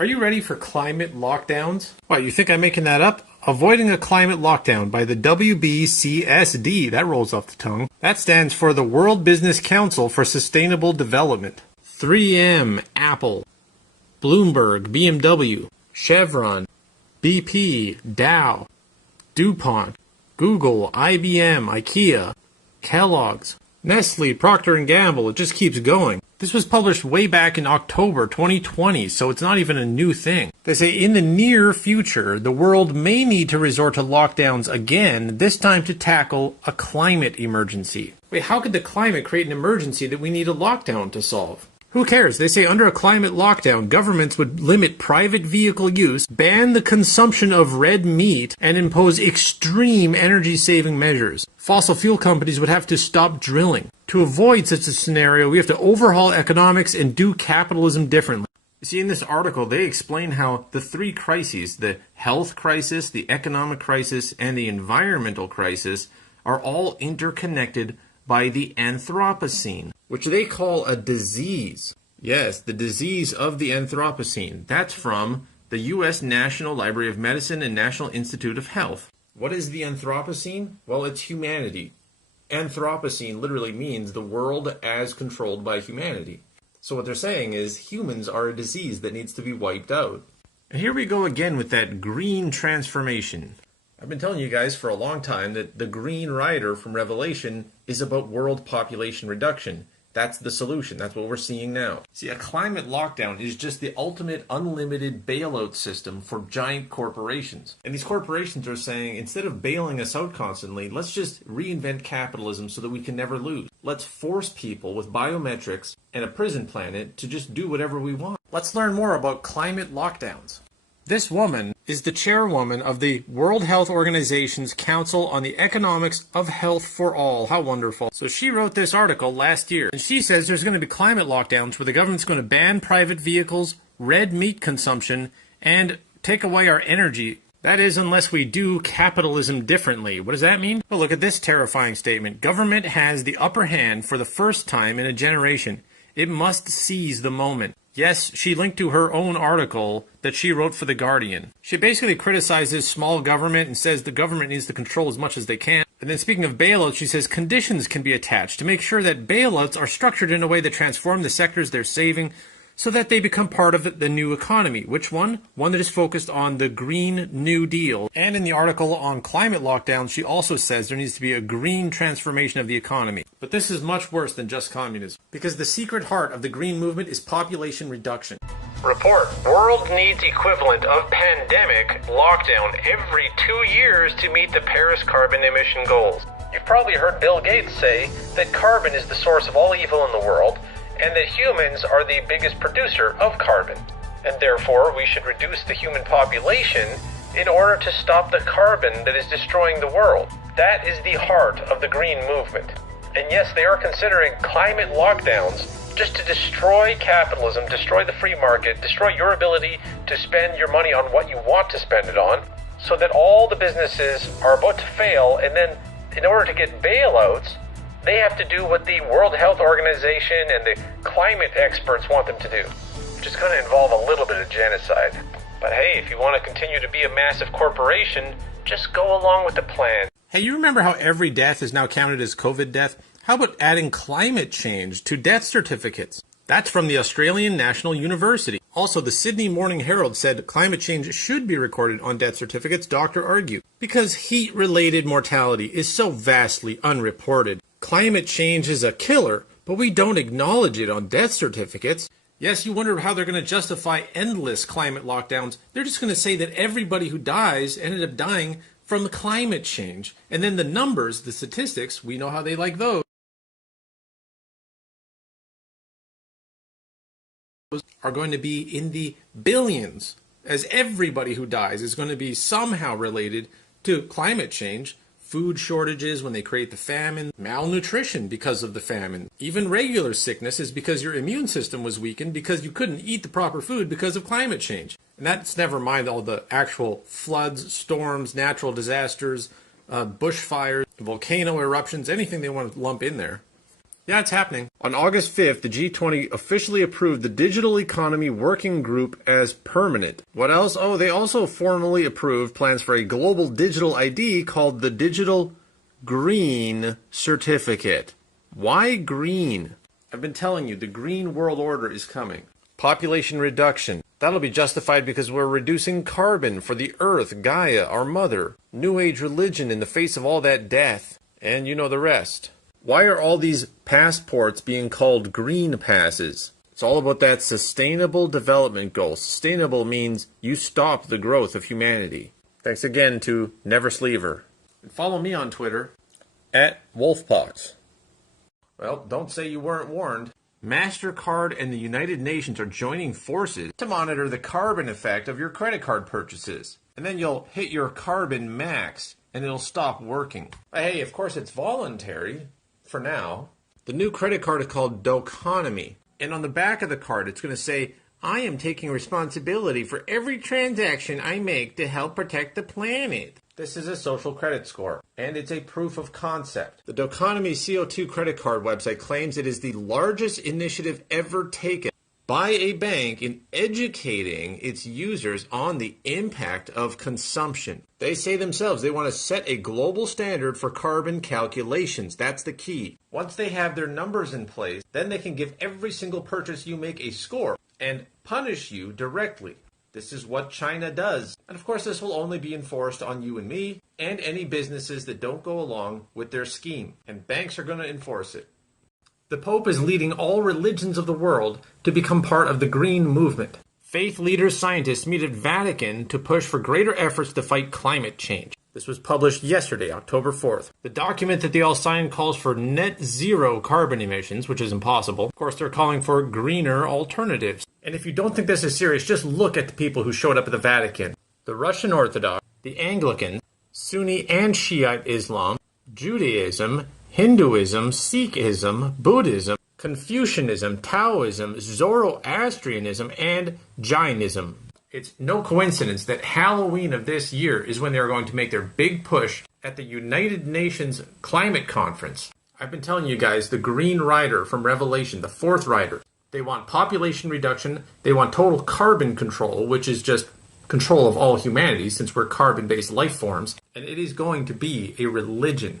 Are you ready for climate lockdowns? What, you think I'm making that up? Avoiding a climate lockdown by the WBCSD, that rolls off the tongue. That stands for the World Business Council for Sustainable Development. 3M, Apple, Bloomberg, BMW, Chevron, BP, Dow, DuPont, Google, IBM, IKEA, Kellogg's, Nestle, Procter & Gamble, it just keeps going. This was published way back in October 2020, so it's not even a new thing. They say in the near future, the world may need to resort to lockdowns again, this time to tackle a climate emergency. Wait, how could the climate create an emergency that we need a lockdown to solve? Who cares? They say under a climate lockdown, governments would limit private vehicle use, ban the consumption of red meat, and impose extreme energy-saving measures. Fossil fuel companies would have to stop drilling. To avoid such a scenario, we have to overhaul economics and do capitalism differently. You see, in this article, they explain how the three crises, the health crisis, the economic crisis, and the environmental crisis, are all interconnected by the Anthropocene, which they call a disease. Yes, the disease of the Anthropocene. That's from the U.S. National Library of Medicine and National Institute of Health. What is the Anthropocene? Well, it's humanity. Anthropocene literally means the world as controlled by humanity. So what they're saying is humans are a disease that needs to be wiped out. And here we go again with that green transformation. I've been telling you guys for a long time that the Green Rider from Revelation is about world population reduction. That's the solution. That's what we're seeing now. See, a climate lockdown is just the ultimate unlimited bailout system for giant corporations. And these corporations are saying, instead of bailing us out constantly, let's just reinvent capitalism so that we can never lose. Let's force people with biometrics and a prison planet to just do whatever we want. Let's learn more about climate lockdowns. This woman is the chairwoman of the World Health Organization's Council on the Economics of Health for All. How wonderful. So she wrote this article last year, and she says there's going to be climate lockdowns where the government's going to ban private vehicles, red meat consumption, and take away our energy. That is, unless we do capitalism differently. What does that mean? Well, look at this terrifying statement. Government has the upper hand for the first time in a generation. It must seize the moment. Yes, she linked to her own article that she wrote for The Guardian. She basically criticizes small government and says the government needs to control as much as they can. And then speaking of bailouts, she says conditions can be attached to make sure that bailouts are structured in a way that transform the sectors they're saving so that they become part of the new economy. Which one? One that is focused on the Green New Deal. And in the article on climate lockdowns, she also says there needs to be a green transformation of the economy. But this is much worse than just communism, because the secret heart of the green movement is population reduction. Report: world needs equivalent of pandemic lockdown every 2 years to meet the Paris carbon emission goals. You've probably heard Bill Gates say that carbon is the source of all evil in the world, and that humans are the biggest producer of carbon. And therefore, we should reduce the human population in order to stop the carbon that is destroying the world. That is the heart of the green movement. And yes, they are considering climate lockdowns just to destroy capitalism, destroy the free market, destroy your ability to spend your money on what you want to spend it on, so that all the businesses are about to fail, and then in order to get bailouts, they have to do what the World Health Organization and the climate experts want them to do, which is going to involve a little bit of genocide. But hey, if you want to continue to be a massive corporation, just go along with the plan. Hey, you remember how every death is now counted as COVID death? How about adding climate change to death certificates? That's from the Australian National University. Also, the Sydney Morning Herald said climate change should be recorded on death certificates, doctor argued, because heat-related mortality is so vastly unreported. Climate change is a killer, but we don't acknowledge it on death certificates. Yes, you wonder how they're going to justify endless climate lockdowns. They're just going to say that everybody who dies ended up dying from climate change. And then the numbers, the statistics, we know how they like those, are going to be in the billions, as everybody who dies is going to be somehow related to climate change. Food shortages when they create the famine, malnutrition because of the famine. Even regular sickness is because your immune system was weakened because you couldn't eat the proper food because of climate change. And that's never mind all the actual floods, storms, natural disasters, bushfires, volcano eruptions, anything they want to lump in there. Yeah, it's happening. On August 5th, the G20 officially approved the Digital Economy Working Group as permanent. What else? Oh, they also formally approved plans for a global digital ID called the Digital Green Certificate. Why green? I've been telling you, the green world order is coming. Population reduction. That'll be justified because we're reducing carbon for the Earth, Gaia, our mother. New Age religion in the face of all that death. And you know the rest. Why are all these passports being called green passes? It's all about that sustainable development goal. Sustainable means you stop the growth of humanity. Thanks again to Never Sleever. And follow me on Twitter @Wolfpox. Well, don't say you weren't warned. MasterCard and the United Nations are joining forces to monitor the carbon effect of your credit card purchases. And then you'll hit your carbon max and it'll stop working. Hey, of course it's voluntary for now. The new credit card is called Doconomy. And on the back of the card, it's going to say, I am taking responsibility for every transaction I make to help protect the planet. This is a social credit score, and it's a proof of concept. The Doconomy CO2 credit card website claims it is the largest initiative ever taken by a bank in educating its users on the impact of consumption. They say themselves they want to set a global standard for carbon calculations. That's the key. Once they have their numbers in place, then they can give every single purchase you make a score and punish you directly. This is what China does. And of course, this will only be enforced on you and me and any businesses that don't go along with their scheme. And banks are going to enforce it. The Pope is leading all religions of the world to become part of the green movement. Faith leaders, scientists meet at Vatican to push for greater efforts to fight climate change. This was published yesterday, October 4th. The document that they all signed calls for net zero carbon emissions, which is impossible. Of course, they're calling for greener alternatives. And if you don't think this is serious, just look at the people who showed up at the Vatican. The Russian Orthodox, the Anglicans, Sunni and Shiite Islam, Judaism, Hinduism, Sikhism, Buddhism, Confucianism, Taoism, Zoroastrianism, and Jainism. It's no coincidence that Halloween of this year is when they're going to make their big push at the United Nations Climate Conference. I've been telling you guys, the Green Rider from Revelation, the fourth rider. They want population reduction, they want total carbon control, which is just control of all humanity since we're carbon-based life forms, and it is going to be a religion.